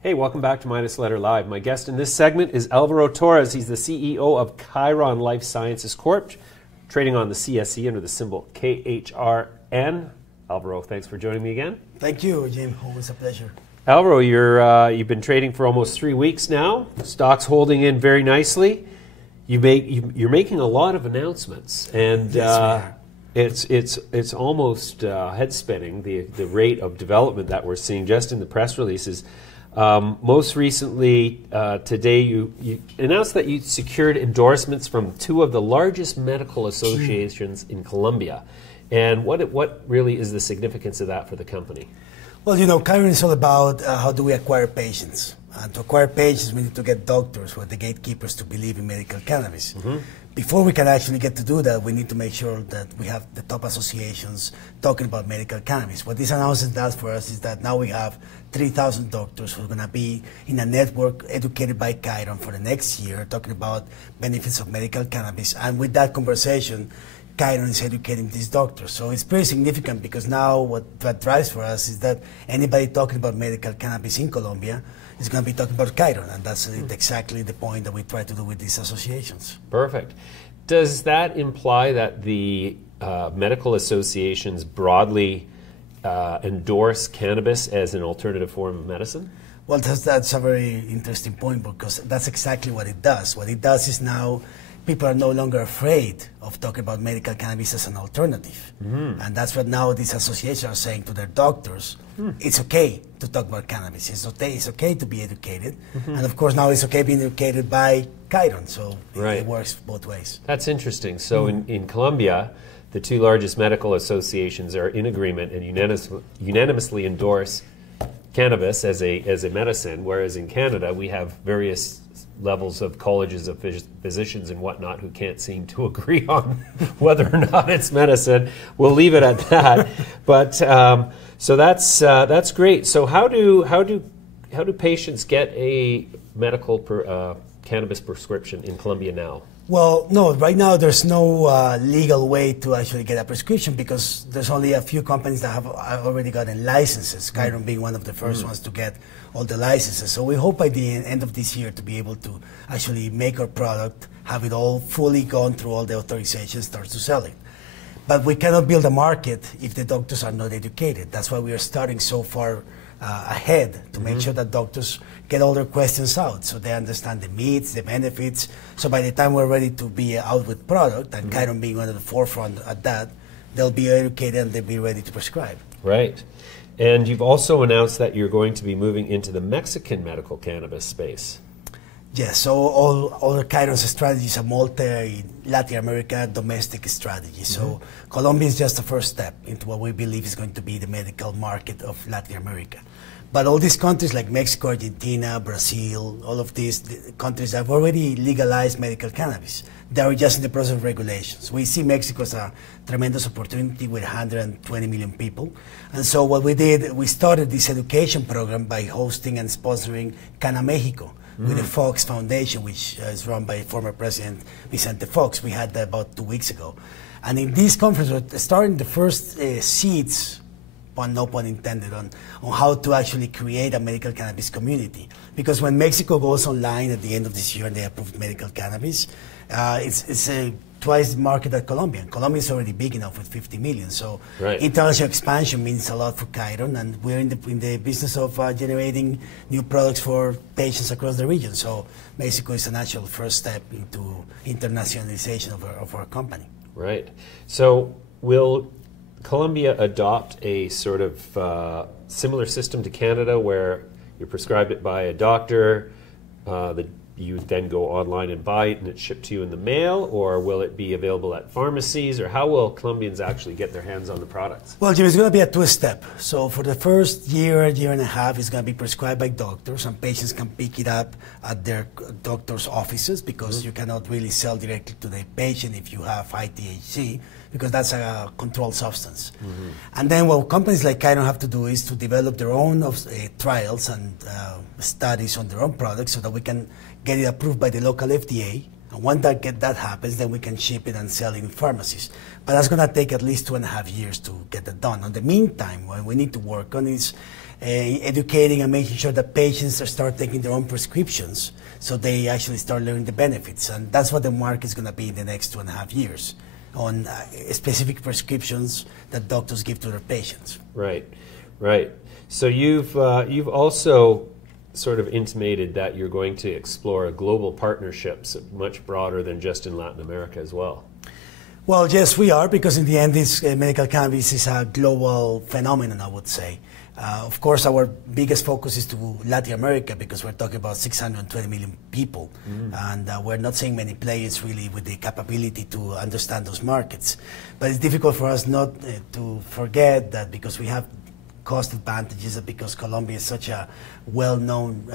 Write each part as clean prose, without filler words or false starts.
Hey, welcome back to Midas Letter Live. My guest in this segment is Alvaro Torres. He's the CEO of Khiron Life Sciences Corp, trading on the CSE under the symbol KHRN. Alvaro, thanks for joining me again. Thank you, Jim. Always a pleasure. Alvaro, you've been trading for almost 3 weeks now. Stock's holding in very nicely. You're making a lot of announcements, and it's almost head spinning the rate of development that we're seeing just in the press releases. Most recently, today, you announced that you secured endorsements from 2 of the largest medical associations in Colombia. And what really is the significance of that for the company? Well, you know, Khiron is all about how do we acquire patients. And to acquire patients, we need to get doctors who are the gatekeepers to believe in medical cannabis. Before we can actually get to do that, we need to make sure that we have the top associations talking about medical cannabis. What this announcement does for us is that now we have 3,000 doctors who are going to be in a network educated by Khiron for the next year, talking about benefits of medical cannabis. And with that conversation, Khiron is educating these doctors. So it's pretty significant because now what drives for us is that anybody talking about medical cannabis in Colombia is going to be talking about Khiron, and that's exactly the point that we try to do with these associations. Perfect. Does that imply that the medical associations broadly endorse cannabis as an alternative form of medicine? Well, that's a very interesting point because that's exactly what it does. What it does is now people are no longer afraid of talking about medical cannabis as an alternative. And that's what now these associations are saying to their doctors. It's okay to talk about cannabis. It's okay to be educated. And of course now it's okay being educated by Khiron. So it works both ways. That's interesting. So in Colombia, the 2 largest medical associations are in agreement and unanimously endorse cannabis as a medicine, whereas in Canada we have various levels of colleges of physicians and whatnot who can't seem to agree on whether or not it's medicine. We'll leave it at that. But so that's great. So how do patients get a medical cannabis prescription in Colombia now? Well, no, right now there's no legal way to actually get a prescription because there's only a few companies that have already gotten licenses, Khiron being one of the first ones to get all the licenses. So we hope by the end of this year to be able to actually make our product, have it all fully gone through all the authorizations, start to sell it. But we cannot build a market if the doctors are not educated. That's why we are starting so far ahead to make sure that doctors get all their questions out so they understand the needs, the benefits. So by the time we're ready to be out with product, and Khiron being one of the forefront at that, they'll be educated and they'll be ready to prescribe. Right. And you've also announced that you're going to be moving into the Mexican medical cannabis space. Yes, so all Khiron's strategies are multi-Latin America domestic strategy. So Colombia is just the first step into what we believe is going to be the medical market of Latin America. But all these countries like Mexico, Argentina, Brazil, all of these countries have already legalized medical cannabis. They are just in the process of regulations. We see Mexico as a tremendous opportunity with 120 million people. And so what we did, we started this education program by hosting and sponsoring Cana Mexico with the Fox Foundation, which is run by former President Vicente Fox. We had that about 2 weeks ago. And in this conference, we're starting the first seeds, no pun intended, on how to actually create a medical cannabis community. Because when Mexico goes online at the end of this year and they approve medical cannabis, it's a twice the market at Colombian. Colombia is already big enough with 50 million. So international expansion means a lot for Khiron, and we're in the business of generating new products for patients across the region. So Mexico is a natural first step into internationalization of our company. Right. So will Colombia adopt a sort of similar system to Canada where you're prescribed it by a doctor, you then go online and buy it and it's shipped to you in the mail, or will it be available at pharmacies, or how will Colombians actually get their hands on the products? Well, Jim, it's going to be a two-step. So for the first year and a half, it's going to be prescribed by doctors, and patients can pick it up at their doctor's offices because you cannot really sell directly to the patient if you have high THC, because that's a controlled substance. And then what companies like Khiron have to do is to develop their own trials and studies on their own products so that we can get it approved by the local FDA. And once that happens, then we can ship it and sell it in pharmacies. But that's going to take at least 2.5 years to get that done. In the meantime, what we need to work on is educating and making sure that patients start taking their own prescriptions, so they actually start learning the benefits. And that's what the market is going to be in the next 2.5 years, on specific prescriptions that doctors give to their patients. Right, right. So you've also sort of intimated that you're going to explore global partnerships much broader than just in Latin America as well. Well, yes, we are, because in the end, this medical cannabis is a global phenomenon, I would say. Of course, our biggest focus is to Latin America, because we're talking about 620 million people, and we're not seeing many players really with the capability to understand those markets. But it's difficult for us not to forget that, because we have cost advantages, because Colombia is such a well-known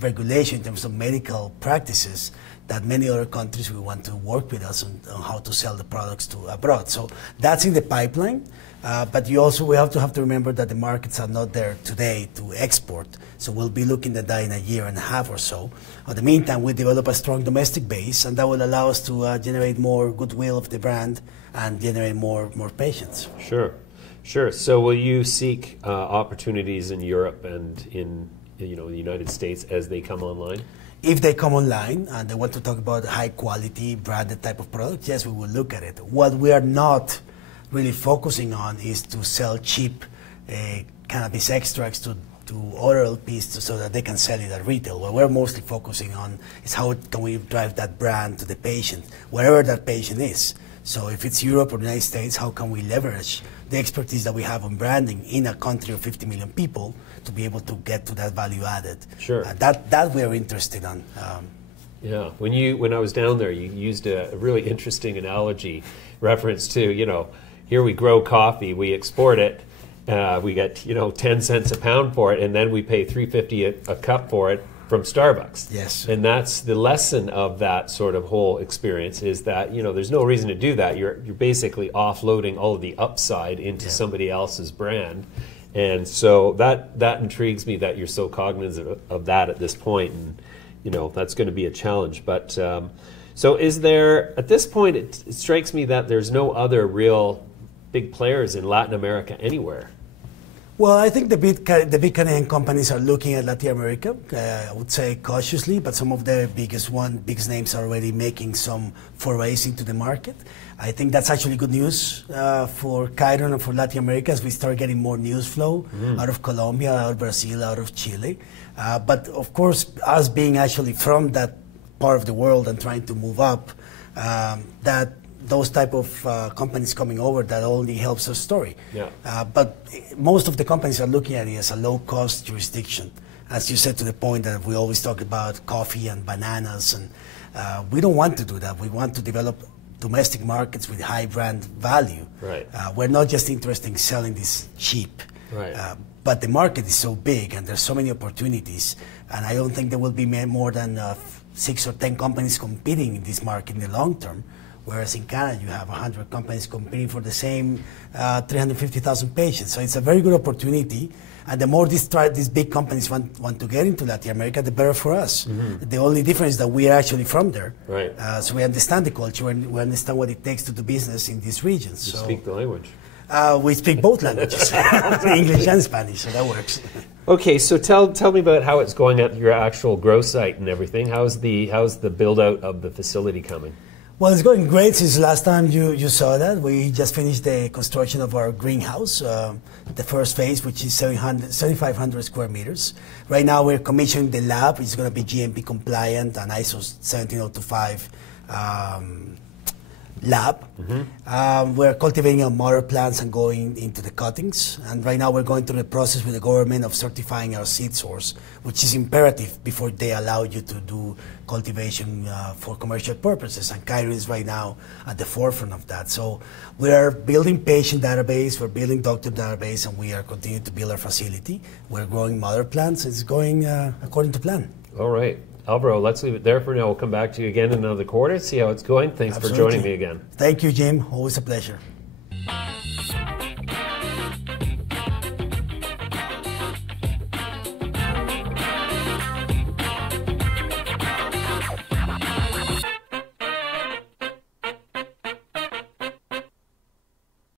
regulation in terms of medical practices, that many other countries will want to work with us on how to sell the products to abroad. So that's in the pipeline. But we have to remember that the markets are not there today to export. So we'll be looking at that in a year and a half or so. In the meantime, we develop a strong domestic base, and that will allow us to generate more goodwill of the brand and generate more patients. Sure, sure. So will you seek opportunities in Europe and in the United States as they come online? If they come online and they want to talk about high quality branded type of product, yes, we will look at it. What we are not really focusing on is to sell cheap cannabis extracts to other LPs so that they can sell it at retail. What we're mostly focusing on is how can we drive that brand to the patient, wherever that patient is. So if it's Europe or the United States, how can we leverage the expertise that we have on branding in a country of 50 million people to be able to get to that value added? Sure. That we're interested on. Yeah. When I was down there, you used a really interesting analogy, reference to, here we grow coffee, we export it, we get 10 cents a pound for it, and then we pay $3.50 a cup for it from Starbucks. Yes. And that's the lesson of that sort of whole experience, is that there's no reason to do that. You're basically offloading all of the upside into somebody else's brand. And so that intrigues me that you're so cognizant of that at this point, and that's going to be a challenge. But so is there, at this point, it strikes me that there's no other real big players in Latin America anywhere. Well, I think the big Canadian companies are looking at Latin America, I would say cautiously, but some of the biggest names are already making some forays into the market. I think that's actually good news for Khiron and for Latin America, as we start getting more news flow out of Colombia, out of Brazil, out of Chile. But of course, us being actually from that part of the world and trying to move up, those type of companies coming over, that only helps our story. Yeah. But most of the companies are looking at it as a low-cost jurisdiction. As you said, to the point that we always talk about coffee and bananas, and we don't want to do that. We want to develop domestic markets with high brand value. Right. We're not just interested in selling this cheap. Right. But the market is so big, and there's so many opportunities, and I don't think there will be more than 6 or 10 companies competing in this market in the long term. Whereas in Canada, you have 100 companies competing for the same 350,000 patients. So it's a very good opportunity. And the more these big companies want to get into Latin America, the better for us. The only difference is that we are actually from there. Right. So we understand the culture, and we understand what it takes to do business in these regions. You speak the language. We speak both languages, English and Spanish, so that works. Okay, so tell me about how it's going at your actual grow site and everything. How's the build out of the facility coming? Well, it's going great since the last time you saw that. We just finished the construction of our greenhouse, the first phase, which is 7,500 square meters. Right now, we're commissioning the lab. It's going to be GMP compliant and ISO 17025 lab. We're cultivating our mother plants and going into the cuttings. And right now we're going through the process with the government of certifying our seed source, which is imperative before they allow you to do cultivation for commercial purposes. And Khiron is right now at the forefront of that. So we are building patient database, we're building doctor database, and we are continuing to build our facility. We're growing mother plants. It's going according to plan. All right. Alvaro, let's leave it there for now. We'll come back to you again in another quarter, see how it's going. Thanks for joining me again. Thank you, Jim. Always a pleasure.